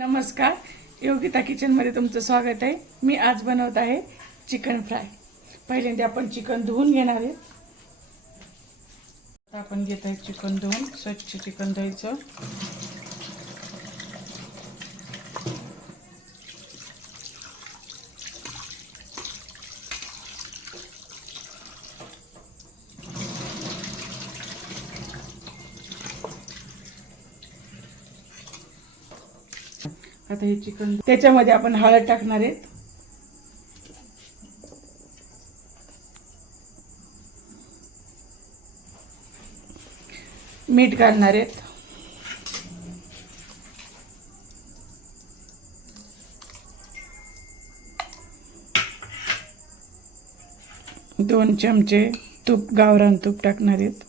नमस्कार, योगिता किचनमध्ये तुमचं स्वागत आहे। मी आज बनवत आहे चिकन फ्राय। पहिल्यांदा आपण चिकन धुवून घेणार आहे। आता आपण घेत आहे चिकन धुवून, स्वच्छ चिकन धुवायचं। आता हे चिकन त्याच्यामध्ये आपण हळद टाकणार आहे, मीठ घालणार आहे, दोन चमचे तूप, गावरान तूप टाकणार आहेत,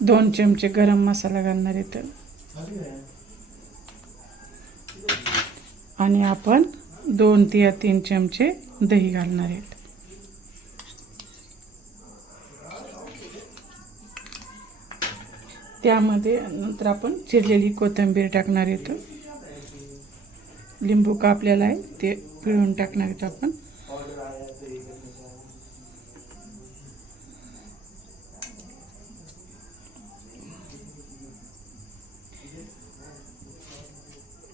दोन चमचे गरम मसाला घालणार आहेत आणि आपण 2 ते 3 चमचे दही घालणार आहेत। त्यामध्ये नंतर आपण चिरलेली कोथिंबीर टाकणार आहेत, लिंबू कापलेला आहे ते पिळून टाकणार आहेत आपण।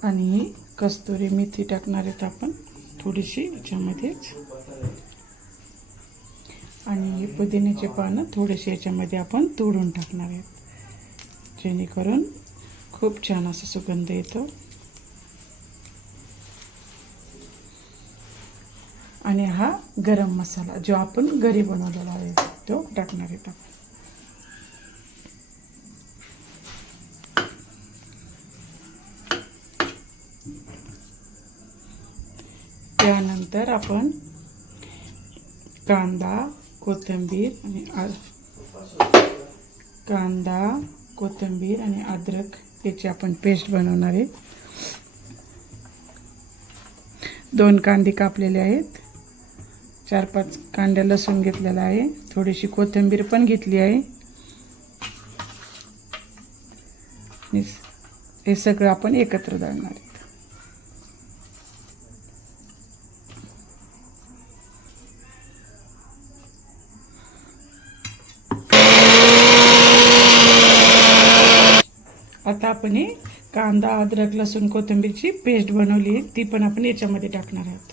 आणि कस्तुरी मेथी टाकणार आहेत आपण थोडीशी याच्यामध्येच, आणि पुदिन्याचे पानं थोडेसे याच्यामध्ये आपण तोडून टाकणार आहेत, जेणेकरून खूप छान असा सुगंध येतो। आणि हा गरम मसाला जो आपण घरी बनवलेला आहे तो टाकणार आहेत आपण। त्यानंतर आपण कांदा, कोथिंबीर आणि अद्रक याची आपण पेस्ट बनवणार आहे। 2 कांदे कापलेले आहेत, 4-5 कांड्या लसूण घेतलेला आहे, थोडीशी कोथिंबीर पण घेतली आहे। हे सगळं आपण एकत्र दळणार आहे। आता आपण हे कांदा, अद्रक, लसूण, कोथिंबीरची पेस्ट बनवली आहे ती पण आपण याच्यामध्ये टाकणार आहोत।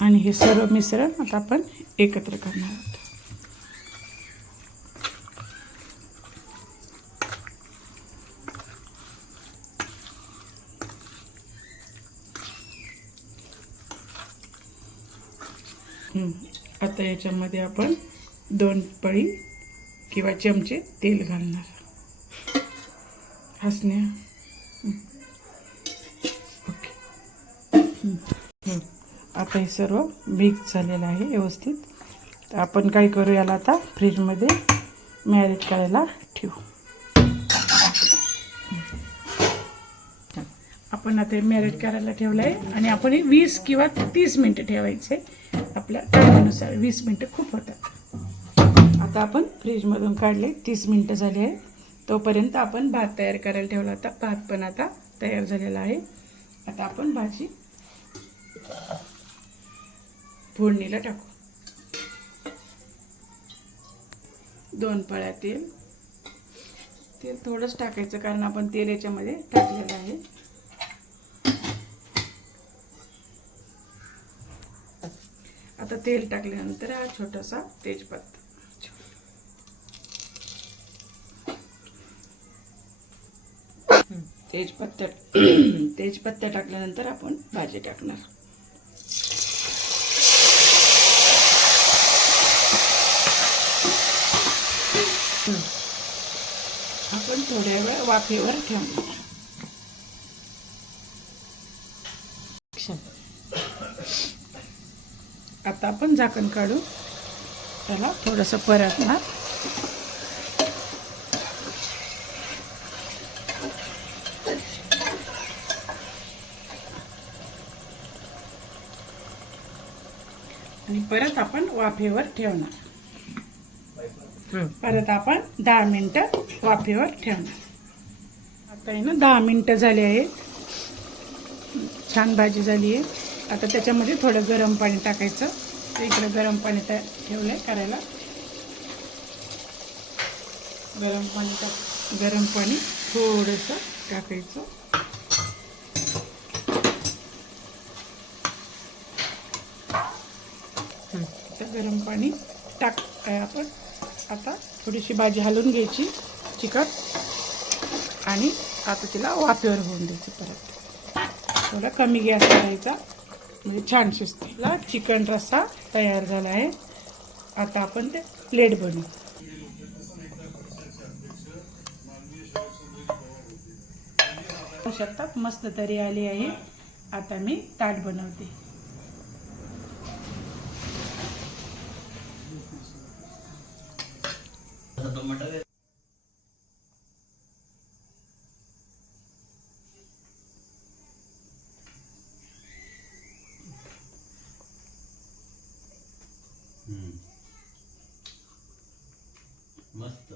आणि हे सर्व मिश्रण आता आपण एकत्र करणार आहोत। आता याच्यामध्ये आपण 2 पळी किंवा चमचे तेल घालणार। हसण्या ओके। आता हे सर्व मिक्स झालेलं आहे व्यवस्थित। तर आपण काय करू, याला आता फ्रीजमध्ये मॅरिनेट करायला ठेवू। आपण आता मॅरिनेट करायला ठेवलं आहे आणि आपण 20 किंवा 30 मिनिटं ठेवायचे। आपल्या टायमानुसार 20 मिनिटं खूप होतात। आता आपण फ्रीजमधून काढले, 30 मिनिटं झाली आहे। तोपर्यंत आपण भात तयार करायला ठेवला होता, भात पण आता तयार झालेला आहे। आता आपण भाजी फोडणीला टाकू। 2 पळ्या तेल थोडंच टाकायचं, कारण आपण तेल याच्यामध्ये टाकलेलं आहे। आता तेल टाकल्यानंतर हा छोटासा तेजपत्ता, तेजपत्ता टाकल्यानंतर आपण भाजी टाकणार। आपण थोड्या वेळ वाफेवर ठेवणार। आता आपण झाकण काढून त्याला थोडंसं परतणार। आणि परत आपण वाफेवर ठेवणार. परत आपण 10 मिनिटं वाफेवर ठेवणार. आता आहे ना 10 मिनिटं झाली आहेत. छान भाजी झाली आहे. आता त्याच्यामध्ये थोडं गरम पाणी टाकायचं. इकडे गरम पाणी ठेवलं आहे करायला. गरम पाणी थोडंसं टाकायचं. गरम पाणी आपण आता थोडीशी भाजी हलवून घ्यायची चिकट आणि आता तिला वाफेवर होऊन द्यायची. परत थोडा कमी गॅस करायचा म्हणजे छान शिजते. चिकन रस्सा तयार झाला आहे. आता आपण ते प्लेट बनवू. पाहू शकता मस्त तरी आली आहे. आता मी ताट बनवते. मस्त.